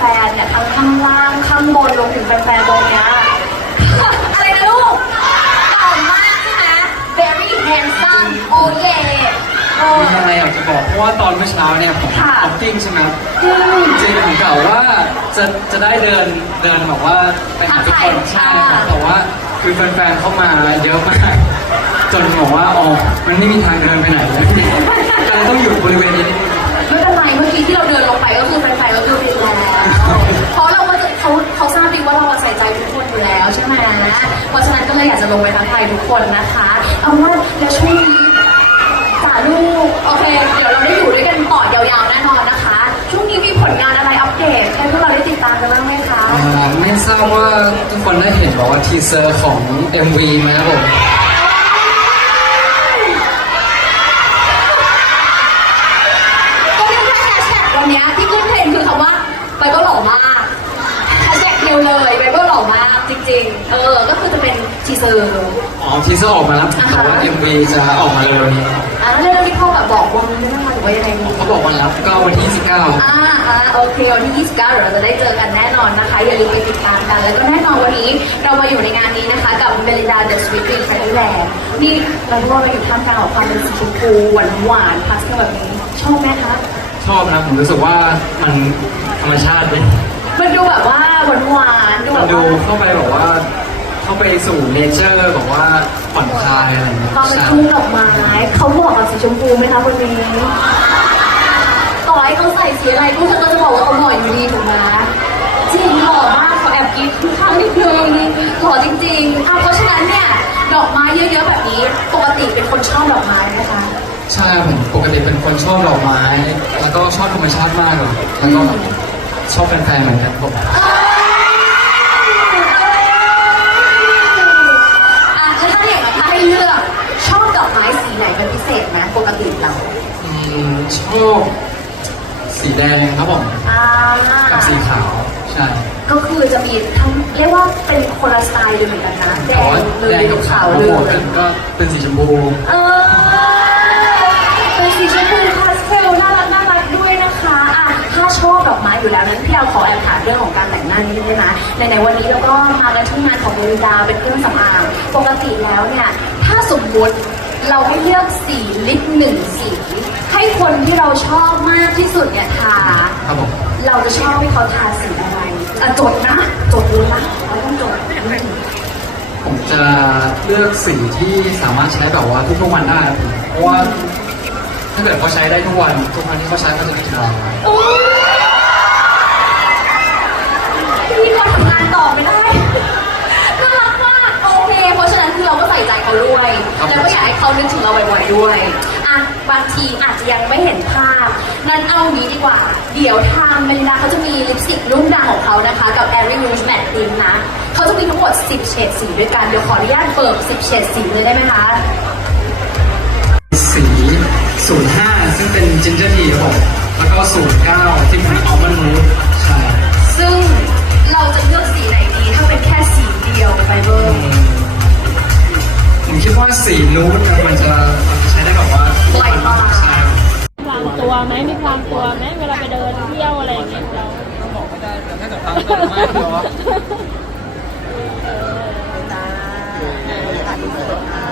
ฟนๆเนี่ยทั้งข้างล่างข้างบนรวมถึงแฟนๆตรงเนี้ย อะไรนะลูกเก่ามากใช่ไหม very handsome โอ้เย่โอ้ มีอะไรอยากจะบอกเพราะว่าตอนเมื่อเช้าเนี่ยผมค่ะออฟฟิ้งใช่ไหมครับอืมจริงๆผมกล่าวว่าจะจะได้เดินเดินแบบว่าไปหาทุกคนทักทายใช่ครับค่ะแต่ว่าคือแฟนๆเข้ามาเยอะมาก จนบอกว่าอ๋อมันไม่มีทางเดินไปไหนเลยก็เลยต้องอยู่ คนนะคะ เอาว่าแล้วช่วงนี้จ่าลูกโอเค เดี๋ยวเราได้อยู่ด้วยกันต่อยาวๆแน่นอนนะคะ ช่วงนี้มีผลงานอะไรอัปเดตให้พวกเราได้ติดตามกันบ้างไหมคะอ่าไม่ทราบว่าทุกคนได้เห็นบอกว่าทีเซอร์ของ MV ไหมครับผมก็เรียกว่าแฮชแท็กวันเนี้ยที่ขึ้นเทรนด์คือคำว่าไปก็หล่อมากแฮชแท็กเดียวเลยไปก็หล่อมากจริงๆ เออ ก็คือจะเป็นทีเซอร์ อ๋อทีเซอร์ออกมาแล้วแต่ว่า MV จะออกมาเร็วๆนี้ อ่าเรื่องที่พ่อแบบบอกวันนี้นะคะหรือว่ายังไงดีเขาบอกวันแล้วก็วันที่29อ่าอ่าโอเควันที่ 29เดี๋ยวเราจะได้เจอกันแน่นอนนะคะ อย่าลืมไปติดตามกัน แล้วก็แน่นอนวันนี้เรามาอยู่ในงานนี้นะคะ กับเมลิดาเดอะสวีทรีนไทยแลนด์นี่เราก็มาอยู่ท่ามกลางของความเป็นสีชมพูหวานหวานๆพาสเทลแบบนี้ชอบไหมคะชอบนะผมรู้สึกว่ามันธรรมชาติดีมันดูแบบว่าหวานหวานๆดูแบมันบดูว่าเข้าไปแบบว่า เข้าไปสู่เนเจอร์แบบว่าผ่อนคลายอะไรอย่างเงี้ยความเป็นใช่ทุ่งดอกไม้เขาบอกกับสีชมพูไหมคะวันนี้ต่อให้เขาใส่สีอะไรพวกเธอก็จะบอกว่าเขาหล่ออยู่ดีถูกไหมจริงหล่อมากเขาแอบกรีดทุกครั้งนิดนึงหล่อจริงๆอะเพราะฉะนั้นเนี่ยดอกไม้เยอะๆแบบนี้ ปกติเป็นคนชอบดอกไม้ไหมคะใช่ผมปกติเป็นคนชอบดอกไม้ แล้วก็ชอบธรรมชาติมากเลยแล้วก็ชอบแฟนๆเหมือนกันผม เป็นพิเศษไหมปกติเราอืมชอบสีแดงครับผมอ่ากับสีขาวใช่ ก็คือจะมีทั้งเรียกว่าเป็นคนละสไตล์เลยเหมือนกันนะแดแต่งว่าเลแดยงกับขาขาววเลบวกยกันก็เป็นสีชมพูเออเป็นสีชมพูพาสเทลน่ารักน่ารักด้วยนะคะอะถ้าชอบดอกไม้อยู่แล้วนั้นพี่เราขอแอบถามเรื่องของการแต่งหน้านิดนึงได้ไหมในในๆวันนี้เราก็มากันที่งานของเมริดาเป็นเครื่องสำอางปกติแล้วเนี่ยถ้าสมมติ เราให้เลือกสีลิปหนึ่งสี ให้คนที่เราชอบมากที่สุดเนี่ยทา ครับผมเราจะชอบให้เขาทาสีอะไรอะจดนะจดดูนะเราต้องจดผมจะเลือกสีที่สามารถใช้แบบว่าทุกๆวันได้ครับผมเพราะว่าถ้าเกิดเขาใช้ได้ทุกวันทุกวันที่เขาใช้เขาจะติดเรา โอ๊ย ส่ใจเขาด้วย แล้วก็อยากให้เขานึกถึงเราบ่อยๆด้วยอะบางทีอาจจะยังไม่เห็นภาพ นั้นเอางี้ดีกว่า เดี๋ยวทางเมลิดาเขาจะมีลิปสติกรุ่นดังของเขานะคะ กับ Airy Rouge Matte Tint นะเขาจะมีทั้งหมด 10 เฉดสีด้วยกัน เดี๋ยวขออนุญาตเปิด 10 เฉดสีเลยได้ไหมคะสี 05 ซึ่งเป็น ginger tea ครับผมแล้วก็ 09 ที่เป็น almond root ใช่ซึ่งเราจะเลือกสีไหนดี ถ้าเป็นแค่สีเดียวไฟเบอร์ผม คิดว่าสีนูดมันจะมันจะใช้ได้แบบว่าทุกวันมากใช่ความตัวไหมมีความตัวไหมเวลาไปเดินเที่ยวอะไรอย่างเงี้ยเราบอกไม่ได้แต่ถ้าเกิดฟังก็ไม่เนาะต้อ